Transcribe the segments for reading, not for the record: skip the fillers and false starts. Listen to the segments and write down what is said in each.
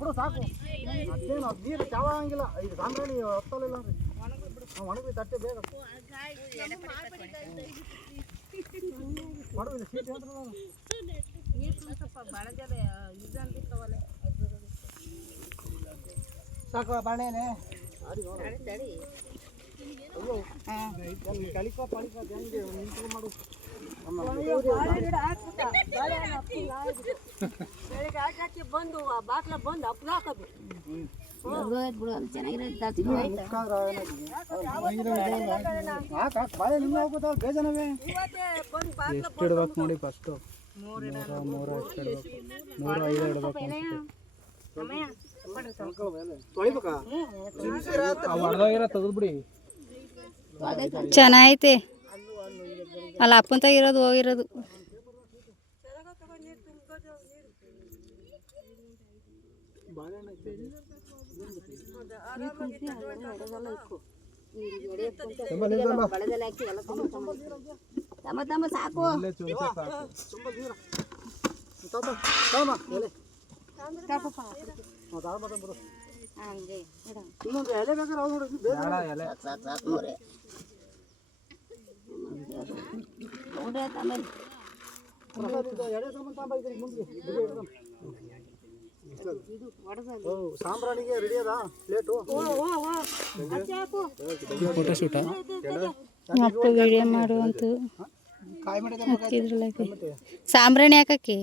ಬಿಡು ಸಾಕು. ಅದೇನು ಅದು ನೀರು ಚಾವ ಹಂಗಿಲ್ಲ. ಇದು ಸಾಂಬ್ರಾಣಿ ಹೊತ್ತಲಿಲ್ಲ ರೀ. ಒಣಗಿ ತಟ್ಟೆ ಬೇಗ ಮಾಡುವಿಲ್ಲ ಸೀಟ್ ಅಂದ್ರೆ ನಾನು ಸಾಕು ಬಾಳೆನೆ ಕಲಿಕೋ ಪಳಿಕೋ ಹೆಂಗೆ ನಿಂತ್ಕೊಂಡು ಮಾಡು. ಬಂದು ಬಾಕ್ಲ ಬಂದು ಹಪ್ಪಳ ಹಾಕೋದು ಬೇಜನವೇ ಎಷ್ಟು ಇಡ್ಬೇಕು ನೋಡಿ ಫಸ್ಟು 3 ಎಷ್ಟು ಇಡ್ಬೇಕು 3 5 ಇಡ್ಬೇಕು ಹೊಡೆದೋಗಿರೋ ತೆಗೆದ್ಬಿಡಿ. ಚೆನ್ನಾಗೈತೆ ಅಲ್ಲ ಅಪ್ಪನ ತೆಗಿರೋದು ಹೋಗಿರೋದು. ಸಾಕು ಇನ್ನೊಂದು ಎಲೆ ಬೇಕಾದ್ರೆ ಸಾಂಬ್ರಾಣಿಗೆ ರೆಡಿ ಅದ ಪ್ಲೇಟು. ಫೋಟೋ ಶೂಟಾ ಅಪ್ಪ ವಿಡಿಯೋ ಮಾಡುವಂತ ಸಾಂಬ್ರಾಣಿ ಹಾಕಕ್ಕೆ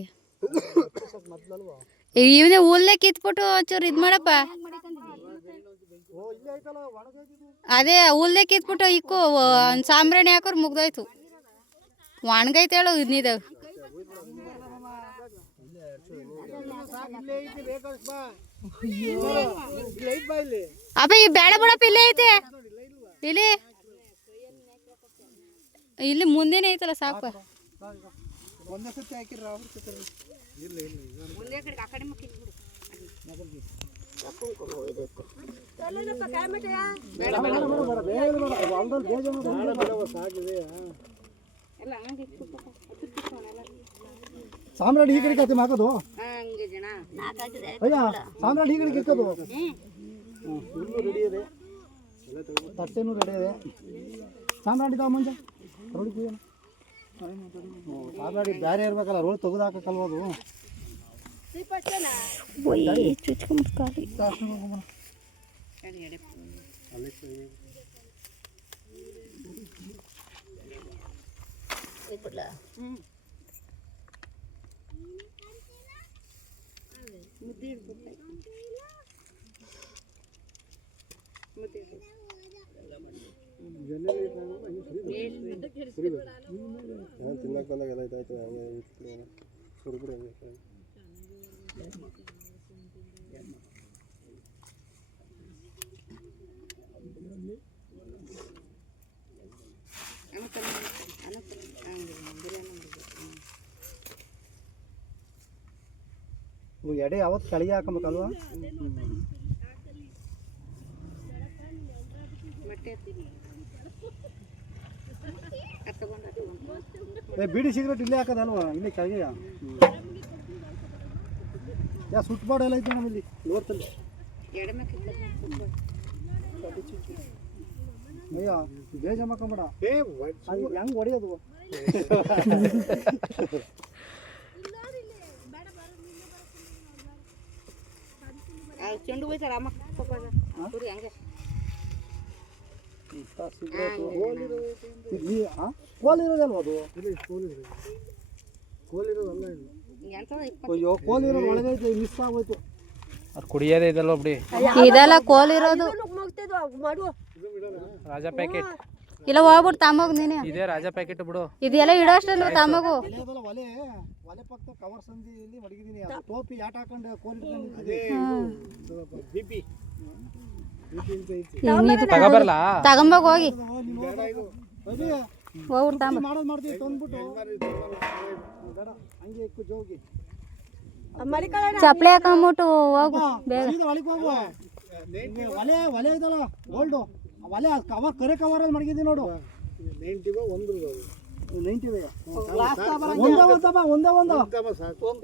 ಇವನೇ ಹುಲ್ಲೆ ಕಿತ್ಬಿಟ್ಟು ಒಂಚೂರು ಇದು ಮಾಡಪ್ಪ. ಅದೇ ಹುಲ್ಲೆ ಕಿತ್ಬಿಟ್ಟು ಇಕ್ಕು ಸಾಂಬ್ರಾಣಿ ಹಾಕೋರು ಮುಗ್ದೋಯ್ತು. ಒಣಗೈತೆ ಹೇಳು ಇನ್ನಿದಾವೆ. ಅಪ್ಪ ಈ ಬೇಡ ಬಿಡಪ್ಪ ಇಲ್ಲೇ ಐತೆ ಇಲ್ಲಿ ಇಲ್ಲಿ ಮುಂದೆನೇ ಐತಲ್ಲ ಸಾಕು. ಸಾಮ್ರಾಟ್ ಈ ಕಡೆಗೆ ಹತ್ತಿ ಹಾಕೋದು. ಅಯ್ಯ ಸಾಮ್ರಾಟ್ ಈ ಕಡೆಗೆ ಇಕ್ಕೋದು. ಇನ್ನೂ ರೆಡಿ ಇದೆ, ತಟ್ಟೆನೂ ರೆಡಿ ಇದೆ. ಸಾಮ್ರಾಟ್ ಇದಾವ ಮುಂಚೆ ರೋಡಿ ಸಾಮ್ರಾಟಿ ಬೇರೆ ಇರ್ಬೇಕಲ್ಲ, ರೋಡ್ ತೆಗೆದು ಹಾಕಲ್ವದು. ತಿನ್ನಕ್ಕೆ ಬಂದಾಗ ಎಲ್ಲ ಇದಾಯ್ತು. ಸುರುಬಿಡಿ ಎಡೆ ಯಾವತ್ತು ಕೆಳಗೆ ಹಾಕಬೇಕಲ್ವಾ? ಬೀಡಿ ಸಿಗರೇಟ್ ಇಲ್ಲೇ ಹಾಕೋದಲ್ವಾ? ಇಲ್ಲೇ ಕೆಳಗೆ ಯಾ ಸುಟ್ ಬೋರ್ಡ್ ಎಲ್ಲ ಐತೆ ನಮ್ಮಲ್ಲಿ ನೋಡ್ತಲ್ಲಿ. ಅಯ್ಯ ಬೇಜ ಮಾಡ್ಕೊಂಬೇಡ, ಹೆಂಗೆ ಹೊಡೆಯೋದು? ಚೆಂಡು ಹೋಯ್ತಾರ ಅಮ್ಮ ಹಂಗೆ ಕೋಲಿರೋದಲ್ವ ಅದು? ಕೋಲಿರೋದಲ್ಲ ಇದು. ಅಯ್ಯೋ ಕೋಲಿರೋದು ಒಳಗೈತೆ, ಮಿಸ್ ಆಗೋಯ್ತು. ಅದು ಕುಡಿಯೋದೇ ಇದಲ್ವ ಬಿಡಿ. ಇದೆಲ್ಲ ಕೋಲಿರೋದು. ರಾಜಾ ಪ್ಯಾಕೆಟ್ ಇಲ್ಲ ಹೋಗ್ಬಿಟ್ಟು ತಾಮೋಗ್ ನೀನೆ. ಇದೇ ರಾಜಾ ಪ್ಯಾಕೆಟ್ ಬಿಡು. ಇದೆಲ್ಲ ಇಡೋ ಅಷ್ಟಲ್ಲ ತಾಮಗು. ಒಲೆ ಒಲೆ ಪಕ್ಕ ಕವರ್ ಸಂದಿಯಲ್ಲಿ ಮಡಗಿದೀನಿ. ಟೋಪಿ ಆಟ ಹಾಕೊಂಡು ಕೋಲಿ ತಗೋಬರ್ಲ ತಗೊಂಬೋಗ್ ಹೋಗಿ ಹೋಗ್ಬಿಟ್ಟು ತಾಂಬ ಮಾಡೋದು ಮಾಡ್ತೀವಿ ತಂದ್ಬಿಟ್ಟು ಹಂಗೆ ಇಕ್ಕು ಜೋಗಿ ಚಪ್ಪಲಿ ಹಾಕೊಂಬಿಟ್ಟು ಹೋಗು ಬೇಗ. ಒಳಗೆ ಹೋಗು. ಒಲೆ ಒಲೆ ಇದಲ್ಲ ಓಲ್ಡು ಒಲೆ ಕವರ್ ಕರೆ ಕವರಲ್ಲಿ ಮಡಗಿದ್ದೀನಿ ನೋಡು. 90 ಒಂದು 90 ಒಂದೇ ಒಂದು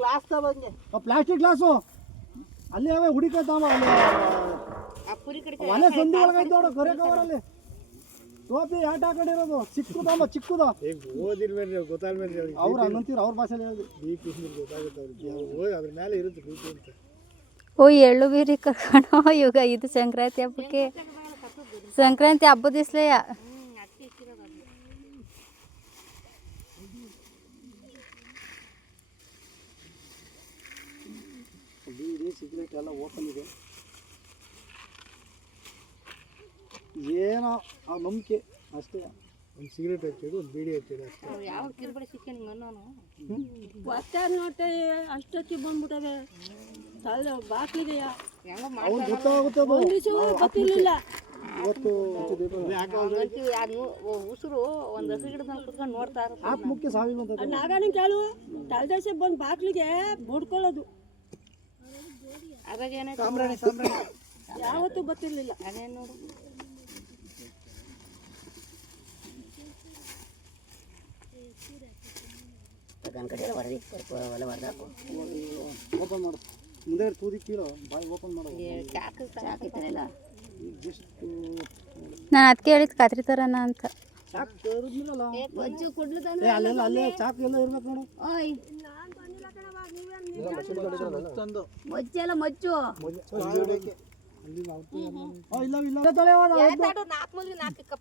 ಗ್ಲಾಸ್ ತಗೊಂಡೆ. ಪ್ಲಾಸ್ಟಿಕ್ ಗ್ಲಾಸು ಅಲ್ಲಿ ಅವೇ ಹುಡಿಕತ್ತಾವ ಅಲ್ಲಿ ಒಲೆ ಸಂದಿ ಒಳಗೈತೆ ನೋಡು ಕರೆ ಕವರಲ್ಲಿ ಟೋಪಿ ಆಟ ಹಾಕೊಂಡಿರೋದು ಚಿಕ್ಕದಮ್ಮ ಚಿಕ್ಕದ ಓದಿರ್ಬೇಡ್ರಿ ಅವ್ರು ಗೊತ್ತಾಗ್ಬೇಡ್ರಿ ಅವ್ರು ಹಂಗಂತೀರ ಅವ್ರ ಭಾಷೆಲಿ ಹೇಳಿದ್ರು ಬಿ ಪಿ ಗೊತ್ತಾಗುತ್ತೆ ಅವ್ರಿಗೆ ಓದಿ ಅದ್ರ ಮೇಲೆ ಇರುತ್ತೆ ಬಿ ಪಿ ಅಂತ. ಓ ಎಳ್ಳು ಬೀರಿ ಕರ್ಕೊಂಡು ಇವಾಗ ಇದು ಸಂಕ್ರಾಂತಿ ಹಬ್ಬಕ್ಕೆ ಸಂಕ್ರಾಂತಿ ಹಬ್ಬದ ದಿವ್ಸಲೆಯ ಬೀಡಿ ಸಿಗರೇಟ್ ಎಲ್ಲ ಓಪನ್ ಇದೆ ಏನೋ ಆ ನಂಬಿಕೆ ಅಷ್ಟೇ ಒಂದು ಸಿಗರೇಟ್ ಹಚ್ಚಿಡು ಒಂದು ಬೀಡಿ ಹಚ್ಚಿಡು ಅಷ್ಟೇ. ಮತ್ತೆ ನೋಟೆ ಅಷ್ಟೊತ್ತಿ ಬಂದ್ಬಿಟ್ಟವೆ ತಲೆ ಬಾಕಿದೆಯಾ ಅವ್ರು ಗೊತ್ತಾಗುತ್ತೆ ಅದು. ಗೊತ್ತಿರ್ಲಿಲ್ಲ ಇವತ್ತು ಉಸಿರು ಒಂದು ಹಸಿ ಗಿಡದ ಕುತ್ಕೊಂಡು ನೋಡ್ತಾ ಆತ್ಮಕ್ಕೆ ಸಾವಿಲ್ಲ ಅಂತ ನಾಗಾನ ಕೇಳು ತಲೆದೋಸೆ ಬಂದು ಬಾಕ್ಲಿಗೆ ಬುಡ್ಕೊಳ್ಳೋದು ಅವಾಗ ಏನಾಯ್ತು ಯಾವತ್ತೂ ಗೊತ್ತಿರ್ಲಿಲ್ಲ ಅದೇನು ನೋಡು ಓಪನ್ ಮಾಡು ಮುಂದೆ ತೂದಿ ಕೀಳು ಬಾಯಿ ಓಪನ್ ಮಾಡು ನಾನು ಅದಕ್ಕೆ ಹೇಳಿದ್ದು ಕತ್ರಿ ತರೋಣ ಅಂತ ಚಾಕ್ ತರಿದ್ಮಿರಲ್ಲ ಅಲ್ಲೆಲ್ಲ ಅಲ್ಲೇ ಚಾಕ್ ಎಲ್ಲ ಇರ್ಬೇಕು ನೋಡು ಮಚ್ಚೆಲ್ಲ ಮಚ್ಚು ಇಲ್ಲ ಇಲ್ಲ ತೊಳೆಯೋದು ಚಿಕ್ಕ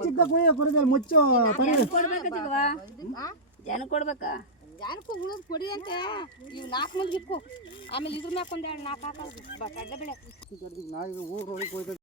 ಚಿಕ್ಕ ಕೊಯ್ಯ ಕೊಡದೆ ಮುಚ್ಚು ಜನ ಕೊಡ್ಬೇಕಾ ಜನಕ್ಕೂ ಉಳಿದು ಕೊಡಿ ಅಂತ ಇವು 4 ಮಂದಿ ಇಕ್ಕು ಆಮೇಲೆ ಇದ್ರ ಮ್ಯಾಕೊಂದು 4 ಹಾಕೋದು ಕಡಲೆ ಬೆಳೆ ನಾಯಿ ಊರೊಳಗೆ ಹೋಯ್ತು